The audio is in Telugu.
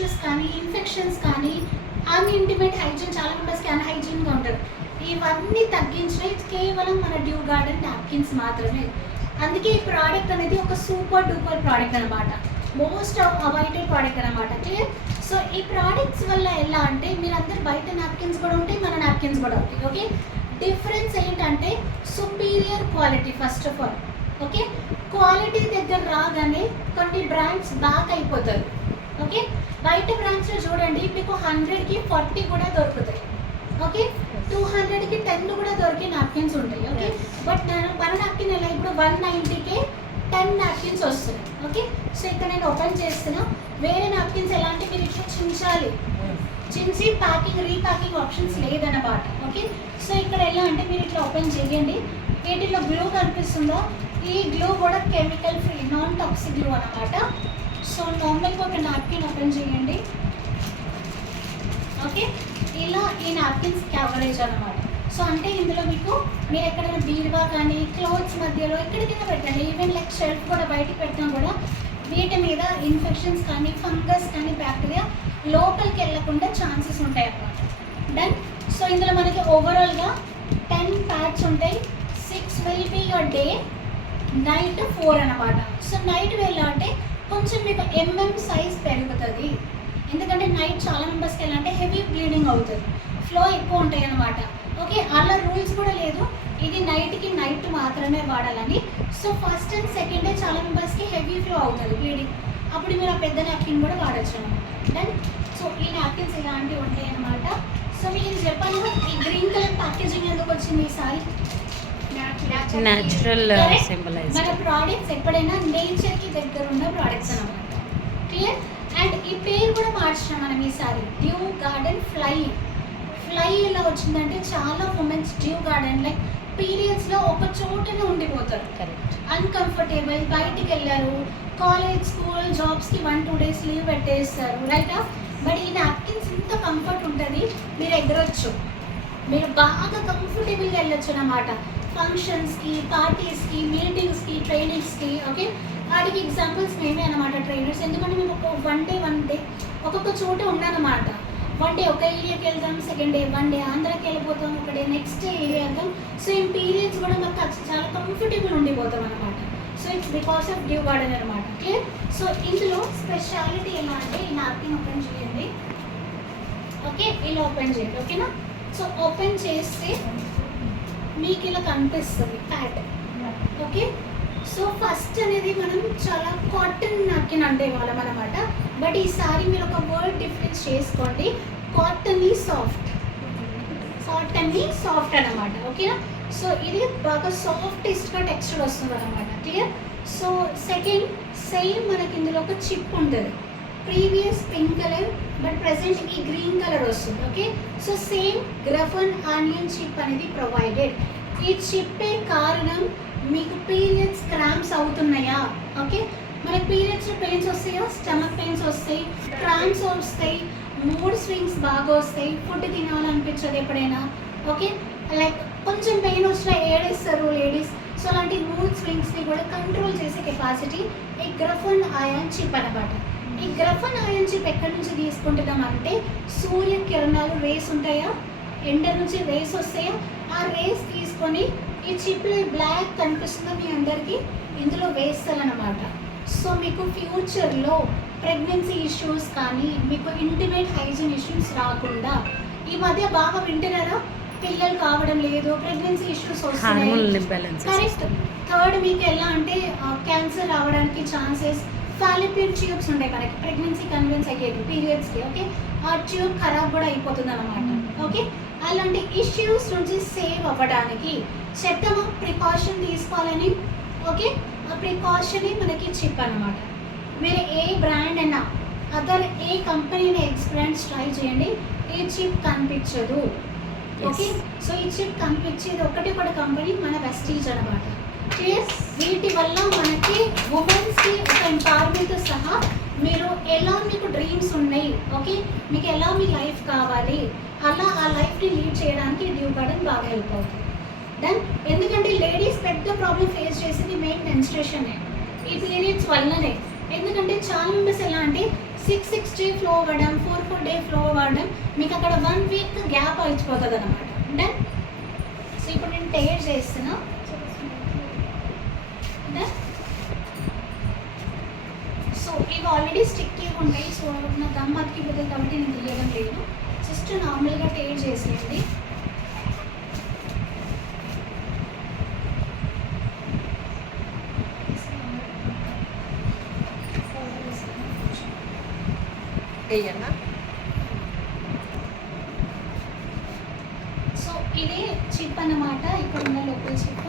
ఇష్యూస్ కానీ, ఇన్ఫెక్షన్స్ కానీ, అన్ఇంటిమేట్ హైజీన్, చాలా మెంబర్స్కి అన్హైజీన్గా ఉంటారు. ఇవన్నీ తగ్గించినవి కేవలం మన డ్యూ గార్డెన్ నాప్కిన్స్ మాత్రమే. అందుకే ఈ ప్రోడక్ట్ అనేది ఒక సూపర్ డూపర్ ప్రోడక్ట్ అనమాట, మోస్ట్ అవైటెడ్ ప్రోడక్ట్ అనమాట. క్లియర్. సో ఈ ప్రోడక్ట్స్ వల్ల ఎలా అంటే మీరు అందరు బయట నాప్కిన్స్ కూడా ఉంటాయి, మన నాప్కిన్స్ కూడా ఉంటాయి. ఓకే, డిఫరెన్స్ ఏంటంటే superior quality. First of all okay, quality దగ్గర రాగానే కొన్ని బ్రాండ్స్ బ్యాక్ అయిపోతారు. ఓకే, బయట బ్రాండ్స్లో చూడండి మీకు 100కి 40 కూడా దొరుకుతాయి. ఓకే, 200కి 10 కూడా దొరికే నాప్కిన్స్ ఉంటాయి. ఓకే, బట్ మన నాప్కిన్ ఎలా ఇప్పుడు 190కే 10 నాప్కిన్స్ వస్తున్నాయి. ఓకే, సో ఇక్కడ నేను ఓపెన్ చేస్తున్నా. వేరే నాప్కిన్స్ ఎలా అంటే మీరు ఇట్లా చించాలి, చించి ప్యాకింగ్ రీప్యాకింగ్ ఆప్షన్స్ లేదన్నమాట. ఓకే, సో ఇక్కడ ఎలా అంటే మీరు ఇట్లా ఓపెన్ చేయండి. వీటిలో గ్లూ కనిపిస్తుందో, ఈ గ్లూ కూడా chemical free, non toxic glue అనమాట. సో నార్మల్గా ఒక నాప్కిన్ ఓపెన్ చేయండి. ఓకే, ఇలా ఈ నాప్కిన్స్ కవరేజ్ అనమాట. సో అంటే ఇందులో మీకు మీరు ఎక్కడైనా బీరువా కానీ క్లోత్స్ మధ్యలో ఎక్కడికైనా పెట్టండి, ఈవెన్ లైక్ షెల్ఫ్ కూడా బయటికి పెట్టినా కూడా వీటి మీద ఇన్ఫెక్షన్స్ కానీ, ఫంగస్ కానీ, బ్యాక్టీరియా లోపలికి వెళ్ళకుండా ఛాన్సెస్ ఉంటాయి అన్నమాట. డన్. సో ఇందులో మనకి ఓవరాల్గా 10 ప్యాడ్స్ ఉంటాయి. 6 will be your day, night 4 అనమాట. సో నైట్ వేళ అంటే కొంచెం మీకు సైజ్ పెరుగుతుంది, ఎందుకంటే నైట్ చాలా మెంబర్స్కి ఎలా అంటే హెవీ బ్లీడింగ్ అవుతుంది, ఫ్లో ఎక్కువ ఉంటాయి అన్నమాట. ఓకే, అలా రూల్స్ కూడా లేదు, ఇది నైట్కి నైట్ మాత్రమే వాడాలని. So first and second day చాలా మెంబర్స్కి హెవీ ఫ్లో అవుతుంది బ్లీడింగ్, అప్పుడు మీరు ఆ పెద్ద నాప్కిన్ కూడా వాడచ్చు అనమాట. దెన్ సో ఈ నాప్కిన్స్ ఇలాంటివి ఉంటాయి అనమాట. సో మీకు చెప్పాను ఈ గ్రీన్ కలర్ ప్యాకేజింగ్ ఎందుకు వచ్చింది ఈసారి, న్యాచురల్ సింబలైజ్. మన ప్రోడక్ట్స్ ఎప్పుడైనా నేచర్కి దగ్గర ఉన్న ప్రోడక్ట్స్ అనమాట. క్లియర్. అండ్ ఈ పేరు కూడా మార్చాం మనం ఈసారి, డ్యూ గార్డెన్ ఫ్లై. ఫ్లై ఎలా వచ్చిందంటే చాలా ఉమెన్స్ డ్యూ గార్డెన్ లైక్ పీరియడ్స్లో ఒక చోటనే ఉండిపోతారు, అన్కంఫర్టబుల్, బయటికి వెళ్ళారు, కాలేజ్ స్కూల్ జాబ్స్కి 1-2 డేస్ లీవ్ పెట్టేస్తారు రైటా. బట్ ఈ నాప్కిన్స్ ఇంత కంఫర్ట్ ఉంటుంది, మీరు ఎగరొచ్చు, మీరు బాగా కంఫర్టబుల్గా వెళ్ళొచ్చు అన్నమాట ఫంక్షన్స్కి, పార్టీస్కి, మీటింగ్స్కి, ట్రైనింగ్స్కి. ఓకే, వాటికి ఎగ్జాంపుల్స్ మేమే అనమాట ట్రైనర్స్, ఎందుకంటే మేము ఒక వన్ డే ఒక్కొక్క చోట ఉన్నానమాట. 1 డే ఒక ఏరియాకి వెళ్తాం, సెకండ్ డే 1 డే ఆంధ్రాకి వెళ్ళిపోతాం, ఒక డే నెక్స్ట్ డే ఏరియా వెళ్తాం. సో ఈ పీరియడ్స్ కూడా మాకు చాలా కంఫర్టబుల్ ఉండిపోతాం అనమాట. So it's because of due garden అనమాట. క్లియర్. సో ఇందులో స్పెషాలిటీ ఎలా అంటే ఈ నాప్కిన్ ఓపెన్ చేయండి. ఓకే, ఇలా ఓపెన్ చేయండి. ఓకేనా. సో ఓపెన్ చేస్తే మీకు ఇలా కనిపిస్తుంది ప్యాడ్. ఓకే, సో ఫస్ట్ అనేది మనం చాలా కాటన్ నాప్కిన్ అంటే వాళ్ళం అనమాట. బట్ ఈసారి మీరు ఒక వర్డ్ డిఫరెన్స్ చేసుకోండి, కాటన్లీ సాఫ్ట్, కాటన్లీ సాఫ్ట్ అనమాట. ఓకేనా. సో ఇది బాగా సాఫ్టెస్ట్గా టెక్స్చర్ వస్తుంది అనమాట. క్లియర్. సో సెకండ్ సేమ్ మనకి ఇందులో ఒక చిప్ ఉంటుంది, previous pink colour but present ఈ గ్రీన్ కలర్ వస్తుంది. Okay, so same graphene anion chip అనేది ప్రొవైడెడ్. ఈ చిప్పే కారణం మీకు పీరియడ్స్ క్రాంప్స్ అవుతున్నాయా. ఓకే, మనకి పీరియడ్స్ పెయిన్స్ వస్తాయో, స్టమక్ పెయిన్స్ వస్తాయి, క్రాంప్స్ వస్తాయి, మూడ్ స్వింగ్స్ బాగా వస్తాయి, ఫుడ్ తినాలనిపించదు ఎప్పుడైనా. ఓకే, లైక్ కొంచెం పెయిన్ వచ్చినా ఏడేస్తారు లేడీస్. సో అలాంటి మూడ్ స్వింగ్స్ని కూడా కంట్రోల్ చేసే కెపాసిటీ ఈ గ్రఫన్ అయాన్ చిప్ అనమాట. ఈ గ్రఫన్ అయాన్ చిప్ ఎక్కడి నుంచి తీసుకుంటున్నాం అంటే సూర్య కిరణాలు రేస్ ఉంటాయా, ఎండ నుంచి రేస్ వస్తాయా, ఆ రేస్ తీసుకొని ఈ చిప్లో బ్లాక్ కనిపిస్తుందో మీ అందరికీ ఇందులో వేస్తారనమాట. సో మీకు ఫ్యూచర్లో ప్రెగ్నెన్సీ ఇష్యూస్ కానీ, మీకు ఇంటిమేట్ హైజీన్ ఇష్యూస్ రాకుండా, ఈ మధ్య బాగా వింటున్నారా, పిల్లలు కావడం లేదు, ప్రెగ్నెన్సీ ఇష్యూస్ వస్తున్నాయి. కరెక్ట్. థర్డ్ మీకు ఎలా అంటే క్యాన్సర్ రావడానికి ఛాన్సెస్, ఫాలిపియన్ ట్యూబ్స్ ఉంటాయి మనకి ప్రెగ్నెన్సీ కన్విన్స్ అయ్యేది పీరియడ్స్కి. ఓకే, ఆ ట్యూబ్ ఖరాబ్ కూడా అయిపోతుంది అనమాట. ఓకే, అలాంటి ఇష్యూస్ నుంచి సేవ్ అవ్వడానికి చెప్తామా ప్రికాషన్ తీసుకోవాలని. ఓకే, ఆ ప్రికాషనే మనకి చిప్ అనమాట. మీరు ఏ బ్రాండ్ అయినా అదర్ ఏ కంపెనీని ఎక్స్బ్రాండ్స్ ట్రై చేయండి, ఏ చిప్ కనిపించదు. ఓకే, సో ఈ చిప్ కనిపించేది ఒకటి కూడా కంపెనీ మన వెస్టీజ్ అనమాట. క్లియర్. వీటి వల్ల మనకి ఉమెన్స్కి ఒక ఎంపవర్మెంట్తో సహా మీరు ఎలా మీకు డ్రీమ్స్ ఉన్నాయి, ఓకే, మీకు ఎలా మీ లైఫ్ కావాలి, అలా ఆ లైఫ్ని లీడ్ చేయడానికి డ్యూ గార్డెన్ బాగా హెల్ప్ అవుతుంది. దెన్ ఎందుకంటే లేడీస్ పెద్ద ప్రాబ్లం ఫేస్ చేసేది మెయిన్ మెన్స్ట్రేషనే, ఈ పీరియడ్స్ వల్లనే. ఎందుకంటే చాలా మెంబర్స్ ఎలా అంటే 6 డే ఫ్లో అవ్వడం, 4 డే ఫ్లో అవ్వడం, మీకు అక్కడ 1 వీక్ గ్యాప్ అయిపోతుంది అనమాట. డన్. సో ఇప్పుడు నేను టేర్ చేస్తున్నా. డన్. సో ఇవి ఆల్రెడీ స్టిక్కీగా ఉంటాయి. సో నా గమ్ అతికిపోతుంది కాబట్టి నేను తీయడం లేదు. జస్ట్ నార్మల్గా టేర్ చేసేయండి. సో ఇదే చిప్ అన్నమాట, ఇక్కడ ఉన్న లోకల్ చిప్.